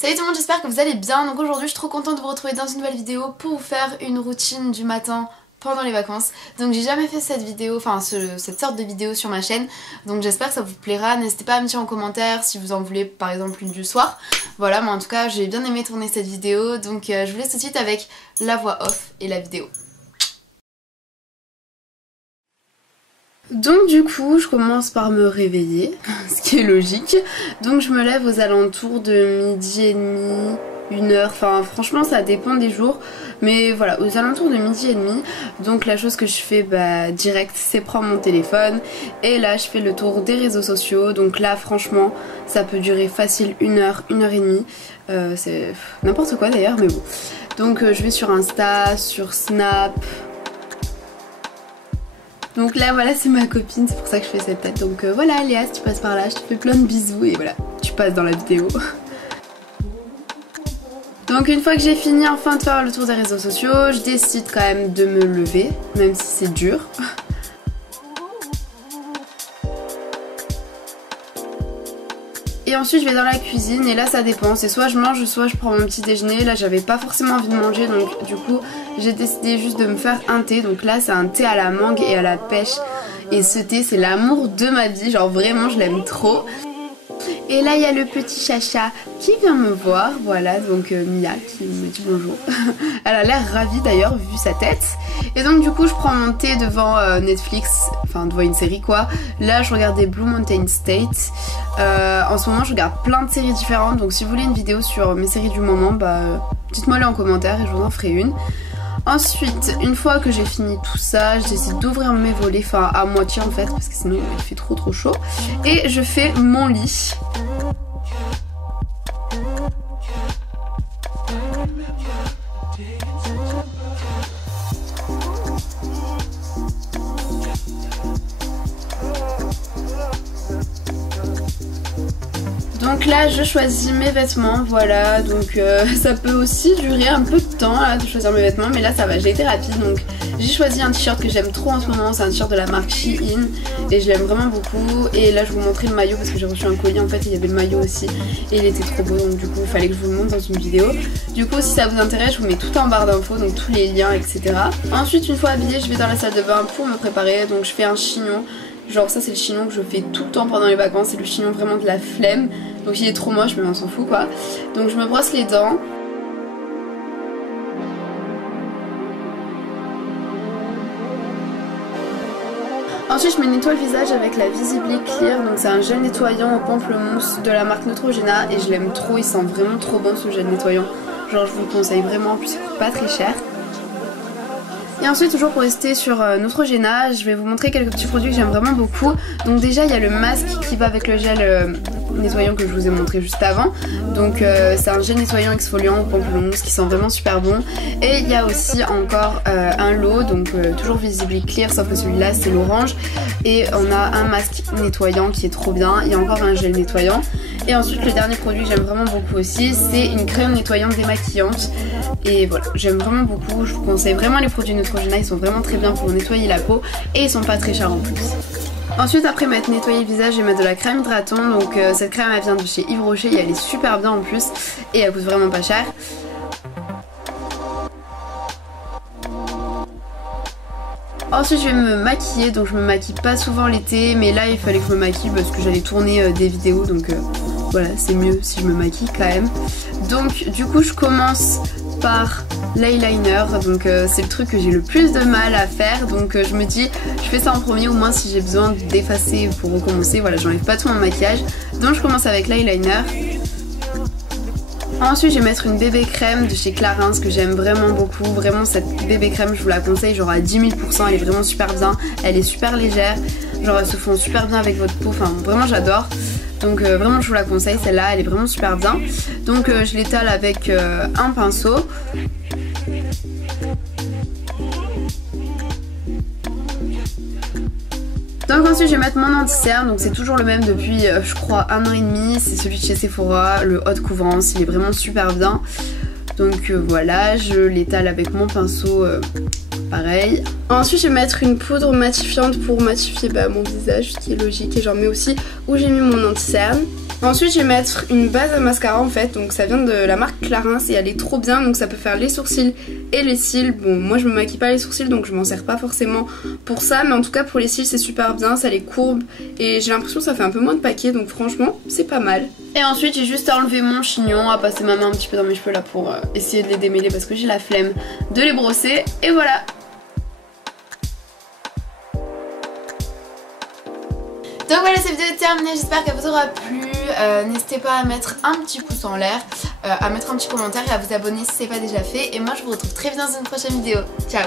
Salut tout le monde, j'espère que vous allez bien. Donc aujourd'hui je suis trop contente de vous retrouver dans une nouvelle vidéo pour vous faire une routine du matin pendant les vacances. Donc j'ai jamais fait cette vidéo, enfin cette sorte de vidéo sur ma chaîne, donc j'espère que ça vous plaira. N'hésitez pas à me dire en commentaire si vous en voulez par exemple une du soir. Voilà, mais en tout cas j'ai bien aimé tourner cette vidéo, donc je vous laisse tout de suite avec la voix off et la vidéo. Donc du coup je commence par me réveiller, ce qui est logique. Donc je me lève aux alentours de 12h30, 1h, enfin franchement ça dépend des jours. Mais voilà, aux alentours de 12h30. Donc la chose que je fais direct, c'est prendre mon téléphone. Et là je fais le tour des réseaux sociaux. Donc là franchement ça peut durer facile 1h, 1h30. C'est n'importe quoi d'ailleurs, mais bon. Donc je vais sur Insta, sur Snap. Donc là voilà, c'est ma copine, c'est pour ça que je fais cette tête. Donc voilà Léa, si tu passes par là, je te fais plein de bisous et voilà, tu passes dans la vidéo. Donc une fois que j'ai fini enfin de faire le tour des réseaux sociaux, je décide quand même de me lever, même si c'est dur. Et ensuite je vais dans la cuisine et là ça dépend, c'est soit je mange soit je prends mon petit déjeuner. Là j'avais pas forcément envie de manger, donc du coup j'ai décidé juste de me faire un thé. Donc là c'est un thé à la mangue et à la pêche. Et ce thé c'est l'amour de ma vie, genre vraiment je l'aime trop. Et là il y a le petit Chacha qui vient me voir, voilà, donc Mia qui me dit bonjour. Elle a l'air ravie d'ailleurs vu sa tête. Et donc du coup je prends mon thé devant Netflix, enfin devant une série quoi. Là je regardais Blue Mountain State. En ce moment je regarde plein de séries différentes, donc si vous voulez une vidéo sur mes séries du moment, dites-moi les en commentaire et je vous en ferai une. Ensuite, une fois que j'ai fini tout ça, je décide d'ouvrir mes volets, enfin à moitié en fait, parce que sinon il fait trop chaud. Et je fais mon lit. Donc là je choisis mes vêtements, voilà, donc ça peut aussi durer un peu de temps là, de choisir mes vêtements, mais là ça va, j'ai été rapide. Donc j'ai choisi un t-shirt que j'aime trop en ce moment, c'est un t-shirt de la marque Shein et je l'aime vraiment beaucoup. Et là je vous montrer le maillot parce que j'ai reçu un colis en fait et il y avait le maillot aussi et il était trop beau, donc du coup il fallait que je vous le montre dans une vidéo. Du coup si ça vous intéresse je vous mets tout en barre d'infos, donc tous les liens etc. Ensuite une fois habillée je vais dans la salle de bain pour me préparer, donc je fais un chignon. Genre ça c'est le chignon que je fais tout le temps pendant les vacances, c'est le chignon vraiment de la flemme. Donc il est trop moche mais on s'en fout quoi. Donc je me brosse les dents. Ensuite je me nettoie le visage avec la Visibly Clear. Donc c'est un gel nettoyant au pamplemousse de la marque Neutrogena. Et je l'aime trop, il sent vraiment trop bon ce gel nettoyant. Genre je vous le conseille vraiment, en plus il coûte pas très cher. Et ensuite toujours pour rester sur Neutrogena, je vais vous montrer quelques petits produits que j'aime vraiment beaucoup. Donc déjà il y a le masque qui va avec le gel nettoyant que je vous ai montré juste avant. Donc c'est un gel nettoyant exfoliant au pamplemousse qui sent vraiment super bon. Et il y a aussi encore un lot, donc toujours Visibly Clear, sauf que celui-là c'est l'orange. Et on a un masque nettoyant qui est trop bien. Il y a encore un gel nettoyant. Et ensuite le dernier produit que j'aime vraiment beaucoup aussi, c'est une crème nettoyante démaquillante. Et voilà, j'aime vraiment beaucoup, je vous conseille vraiment les produits Neutrogena, ils sont vraiment très bien pour nettoyer la peau et ils sont pas très chers en plus. Ensuite après m'être nettoyé le visage, je vais mettre de la crème hydratante. Donc cette crème elle vient de chez Yves Rocher et elle est super bien en plus et elle coûte vraiment pas cher. Ensuite je vais me maquiller, donc je me maquille pas souvent l'été, mais là il fallait que je me maquille parce que j'allais tourner des vidéos, donc voilà, c'est mieux si je me maquille quand même. Donc du coup je commence par l'eyeliner, donc c'est le truc que j'ai le plus de mal à faire. Donc je me dis je fais ça en premier, au moins si j'ai besoin d'effacer pour recommencer, voilà, j'enlève pas tout mon maquillage. Donc je commence avec l'eyeliner. Ensuite je vais mettre une bébé crème de chez Clarins que j'aime vraiment beaucoup. Vraiment cette bébé crème je vous la conseille genre à 10 000%, elle est vraiment super bien. Elle est super légère, genre elle se fond super bien avec votre peau, enfin vraiment j'adore. Donc vraiment je vous la conseille, celle-là elle est vraiment super bien. Donc je l'étale avec un pinceau. Donc ensuite je vais mettre mon anti-cerne, donc c'est toujours le même depuis je crois 1 an et demi, c'est celui de chez Sephora, le Haute Couvrance, il est vraiment super bien. Donc voilà, je l'étale avec mon pinceau pareil. Ensuite je vais mettre une poudre matifiante pour matifier mon visage, ce qui est logique, et j'en mets aussi où j'ai mis mon anti-cerne. Ensuite je vais mettre une base à mascara en fait, donc ça vient de la marque Clarins et elle est trop bien, donc ça peut faire les sourcils et les cils. Bon moi je me maquille pas les sourcils donc je m'en sers pas forcément pour ça, mais en tout cas pour les cils c'est super bien, ça les courbe et j'ai l'impression que ça fait un peu moins de paquets, donc franchement c'est pas mal. Et ensuite j'ai juste enlevé mon chignon, à passer ma main un petit peu dans mes cheveux là pour essayer de les démêler parce que j'ai la flemme de les brosser et voilà. Donc voilà, cette vidéo est terminée, j'espère qu'elle vous aura plu. N'hésitez pas à mettre un petit pouce en l'air, à mettre un petit commentaire et à vous abonner si ce n'est pas déjà fait. Et moi je vous retrouve très vite dans une prochaine vidéo. Ciao!